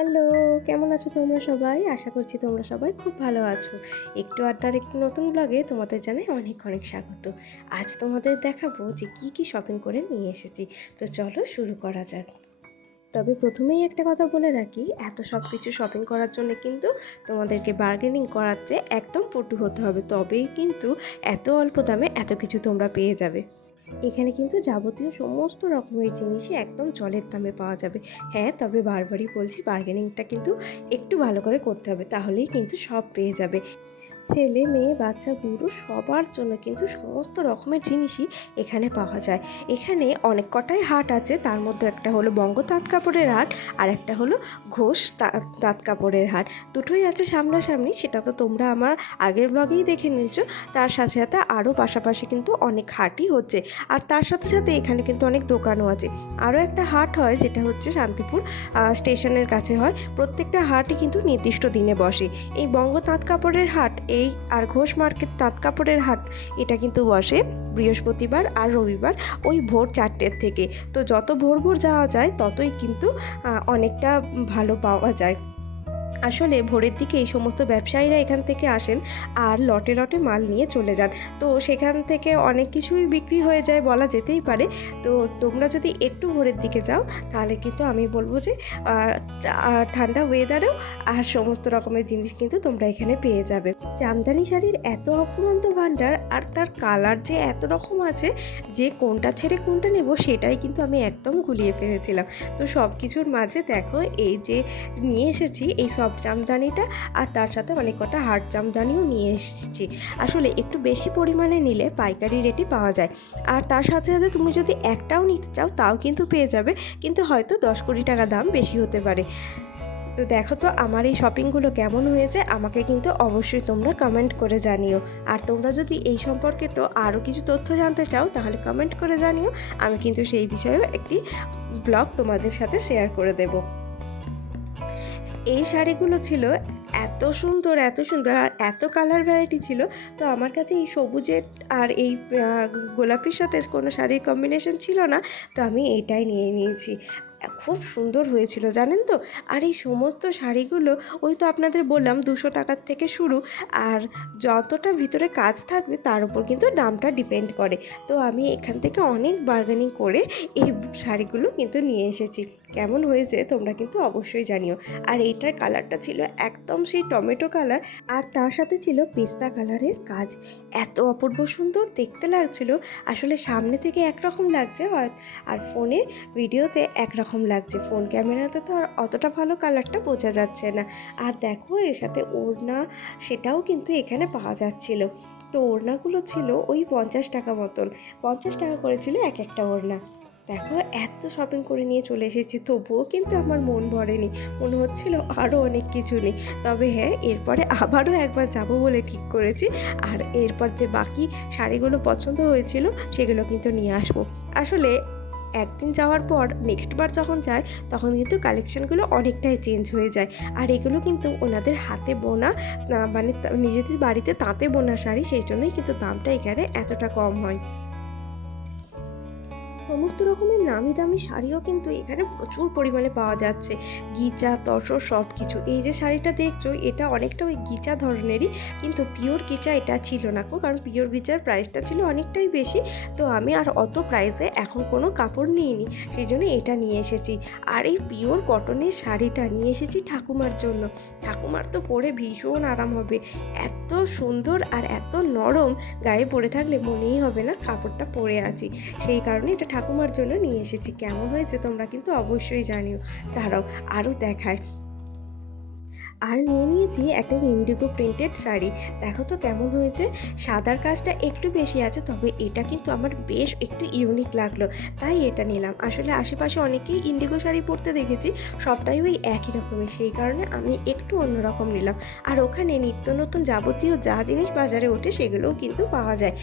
Hello, কেমন আছো তোমরা সবাই? আশা করছি তোমরা সবাই খুব ভালো আছো। একটু আড্ডার একটি নতুন ব্লগে তোমাদের জানাই অনেক অনেক স্বাগত। আজ তোমাদের দেখাবো যে কি শপিং করে নিয়ে এসেছি। তো চলো শুরু করা যাক। তবে প্রথমেই একটা কথা বলে রাখি, এত সব কিছু শপিং করার জন্য কিন্তু তোমাদেরকে বার্গেনিং করাতে একদম পটু হতে হবে। তবেই কিন্তু এত অল্প দামে এত কিছু তোমরা পেয়ে যাবে। এখানে কিন্তু যাবতীয় সমস্ত রকমের জিনিসই একদম জলের দামে পাওয়া যাবে। হ্যাঁ, তবে বারবারই বলছি বার্গেনিংটা কিন্তু একটু ভালো করে করতে হবে, তাহলেই কিন্তু সব পেয়ে যাবে। ছেলে মেয়ে বাচ্চা বুড়ো সবার জন্য কিন্তু সমস্ত রকমের জিনিসই এখানে পাওয়া যায়। এখানে অনেক কটাই হাট আছে, তার মধ্যে একটা হলো বঙ্গ তাঁত কাপড়ের হাট আর একটা হলো ঘোষ তাঁত কাপড়ের হাট। দুটোই আছে সামনাসামনি, সেটা তো তোমরা আমার আগের ব্লগেই দেখে নিয়েছো। তার সাথে সাথে আরও পাশাপাশি কিন্তু অনেক হাটই হচ্ছে, আর তার সাথে সাথে এখানে কিন্তু অনেক দোকানও আছে। আরও একটা হাট হয় যেটা হচ্ছে শান্তিপুর স্টেশনের কাছে হয়। প্রত্যেকটা হাটই কিন্তু নির্দিষ্ট দিনে বসে। এই বঙ্গ তাঁত কাপড়ের হাট আর ঘোষ মার্কেট তাঁত কাপড়ের হাট এটা কিন্তু বসে বৃহস্পতিবার আর রবিবার ওই ভোর 4টের থেকে। তো যত ভোর ভোর যাওয়া যায় ততই কিন্তু অনেকটা ভালো পাওয়া যায়। আসলে ভোরের দিকে এই সমস্ত ব্যবসায়ীরা এখান থেকে আসেন আর লটে লটে মাল নিয়ে চলে যান। তো সেখান থেকে অনেক কিছুই বিক্রি হয়ে যায় বলা যেতেই পারে। তো তোমরা যদি একটু ভোরের দিকে যাও তাহলে কিন্তু আমি বলবো যে ঠান্ডা ওয়েদারেও আর সমস্ত রকমের জিনিস কিন্তু তোমরা এখানে পেয়ে যাবে। জামদানি শাড়ির এত অফুরন্ত ভাণ্ডার, আর তার কালার যে এত রকম আছে যে কোনটা ছেড়ে কোনটা নেব সেটাই কিন্তু আমি একদম গুলিয়ে ফেলেছিলাম। তো সব কিছুর মাঝে দেখো এই যে নিয়ে এসেছি এই সব জামদানিটা, আর তার সাথে অনেক কটা হার্ড জামদানিও নিয়ে এসেছি। আসলে একটু বেশি পরিমাণে নিলে পাইকারি রেটে পাওয়া যায়, আর তার সাথে সাথে তুমি যদি একটাও নিতে চাও তাও কিন্তু পেয়ে যাবে, কিন্তু হয়তো 10-20 টাকা দাম বেশি হতে পারে। তো দেখো তো আমার এই শপিংগুলো কেমন হয়েছে আমাকে কিন্তু অবশ্যই তোমরা কমেন্ট করে জানিও। আর তোমরা যদি এই সম্পর্কে তো আরও কিছু তথ্য জানতে চাও তাহলে কমেন্ট করে জানিও, আমি কিন্তু সেই বিষয়েও একটি ব্লগ তোমাদের সাথে শেয়ার করে দেব। এই শাড়িগুলো ছিল এত সুন্দর আর এত কালার ভ্যারাইটি ছিল। তো আমার কাছে এই সবুজের আর এই গোলাপির সাথে কোনো শাড়ির কম্বিনেশন ছিল না, তো আমি এইটাই নিয়ে নিয়েছি। খুব সুন্দর হয়েছিল জানেন তো। আর এই সমস্ত শাড়িগুলো ওই তো আপনাদের বললাম 200 টাকার থেকে শুরু, আর যতটা ভিতরে কাজ থাকবে তার উপর কিন্তু দামটা ডিপেন্ড করে। তো আমি এখান থেকে অনেক বার্গেনিং করে এই শাড়িগুলো কিন্তু নিয়ে এসেছি। কেমন হয়েছে তোমরা কিন্তু অবশ্যই জানিও। আর এইটার কালারটা ছিল একদম সেই টমেটো কালার, আর তার সাথে ছিল পেস্তা কালারের কাজ। এত অপূর্ব সুন্দর দেখতে লাগছিল। আসলে সামনে থেকে একরকম লাগছে আর ফোনে ভিডিওতে একরকম লাগছে, ফোন ক্যামেরাতে তো আর অতটা ভালো কালারটা বোঝা যাচ্ছে না। আর দেখো এর সাথে ওড়না সেটাও কিন্তু এখানে পাওয়া যাচ্ছিল। তো ওড়নাগুলো ছিল ওই 50 টাকা মতন, 50 টাকা করেছিল এক একটা ওড়না। দেখো এত শপিং করে নিয়ে চলে এসেছি, তবুও কিন্তু আমার মন ভরেনি, মনে হচ্ছিল আরও অনেক কিছু নেই। তবে হ্যাঁ, এরপরে আবারও একবার যাব বলে ঠিক করেছি, আর এরপর যে বাকি শাড়িগুলো পছন্দ হয়েছিল সেগুলো কিন্তু নিয়ে আসবো। আসলে একদিন যাওয়ার পর নেক্সট বার যখন যায় তখন কিন্তু কালেকশানগুলো অনেকটাই চেঞ্জ হয়ে যায়। আর এগুলো কিন্তু ওনাদের হাতে বোনা, মানে নিজেদের বাড়িতে তাঁতে বোনা শাড়ি, সেই জন্যই কিন্তু দামটা এখানে এতটা কম হয়। সমস্ত রকমের নামি দামি শাড়িও কিন্তু এখানে প্রচুর পরিমাণে পাওয়া যাচ্ছে, গিচা তসর সব কিছু। এই যে শাড়িটা দেখছো এটা অনেকটা ওই গিচা ধরনেরই, কিন্তু পিওর গিচা এটা ছিল না গো, কারণ পিওর গিচার প্রাইসটা ছিল অনেকটাই বেশি। তো আমি আর অত প্রাইসে এখন কোনো কাপড় নিইনি, সেই জন্য এটা নিয়ে এসেছি। আর এই পিওর কটনের শাড়িটা নিয়ে এসেছি ঠাকুমার জন্য। ঠাকুমার তো পরে ভীষণ আরাম হবে, এত সুন্দর আর এত নরম, গায়ে পরে থাকলে মনেই হবে না কাপড়টা পরে আছি। সেই কারণে এটা ঠাকুমার জন্য নিয়ে এসেছি। কেমন হয়েছে তোমরা কিন্তু অবশ্যই জানিও। দাঁড়াও আরও দেখায়। আর নিয়ে নিয়েছি একটা ইন্ডিগো প্রিন্টেড শাড়ি। দেখো তো কেমন হয়েছে। সাদার কাজটা একটু বেশি আছে, তবে এটা কিন্তু আমার বেশ একটু ইউনিক লাগলো, তাই এটা নিলাম। আসলে আশেপাশে অনেকেই ইন্ডিগো শাড়ি পরতে দেখেছি, সবটাই ওই একই রকমের, সেই কারণে আমি একটু অন্যরকম নিলাম। আর ওখানে নিত্য নতুন যাবতীয় যা জিনিস বাজারে ওঠে সেগুলোও কিন্তু পাওয়া যায়,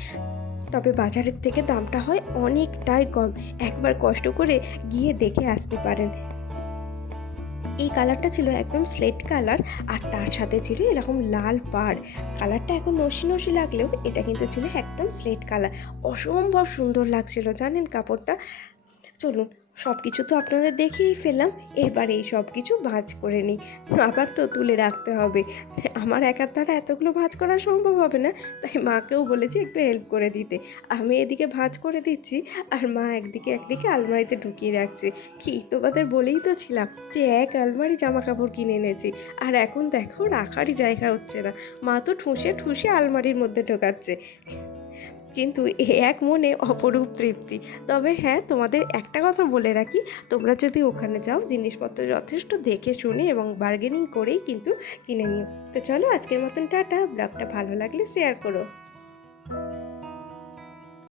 তবে বাজারের থেকে দামটা হয় অনেকটাই কম। একবার কষ্ট করে গিয়ে দেখে আসতে পারেন। এই কালারটা ছিল একদম স্লেট কালার, আর তার সাথে ছিল এরকম লাল পাড়। কালারটা এখন নসি নসি লাগলেও এটা কিন্তু ছিল একদম স্লেট কালার। অসম্ভব সুন্দর লাগছিল জানেন কাপড়টা। চলুন সব কিছু তো আপনাদের দেখিয়েই ফেললাম, এবার এই সব কিছু ভাঁজ করে নিই। আবার তো তুলে রাখতে হবে। আমার একার দ্বারা এতগুলো ভাঁজ করা সম্ভব হবে না, তাই মাকেও বলেছি একটু হেল্প করে দিতে। আমি এদিকে ভাঁজ করে দিচ্ছি, আর মা একদিকে আলমারিতে ঢুকিয়ে রাখছে। কি তোমাদের বলেই তো ছিলাম যে এক আলমারি জামাকাপড় কিনে এনেছি, আর এখন দেখো রাখারই জায়গা হচ্ছে না। মা তো ঠুসে আলমারির মধ্যে ঢোকাচ্ছে। কিন্তু এক মনে অপরূপ তৃপ্তি। তবে হ্যাঁ, তোমাদের একটা কথা বলে রাখি, তোমরা যদি ওখানে যাও জিনিসপত্র যথেষ্ট দেখে শুনে এবং বার্গেনিং করেই কিন্তু কিনে নিও। তো চলো আজকের মতন টাটা। ব্লগটা ভালো লাগলে শেয়ার করো।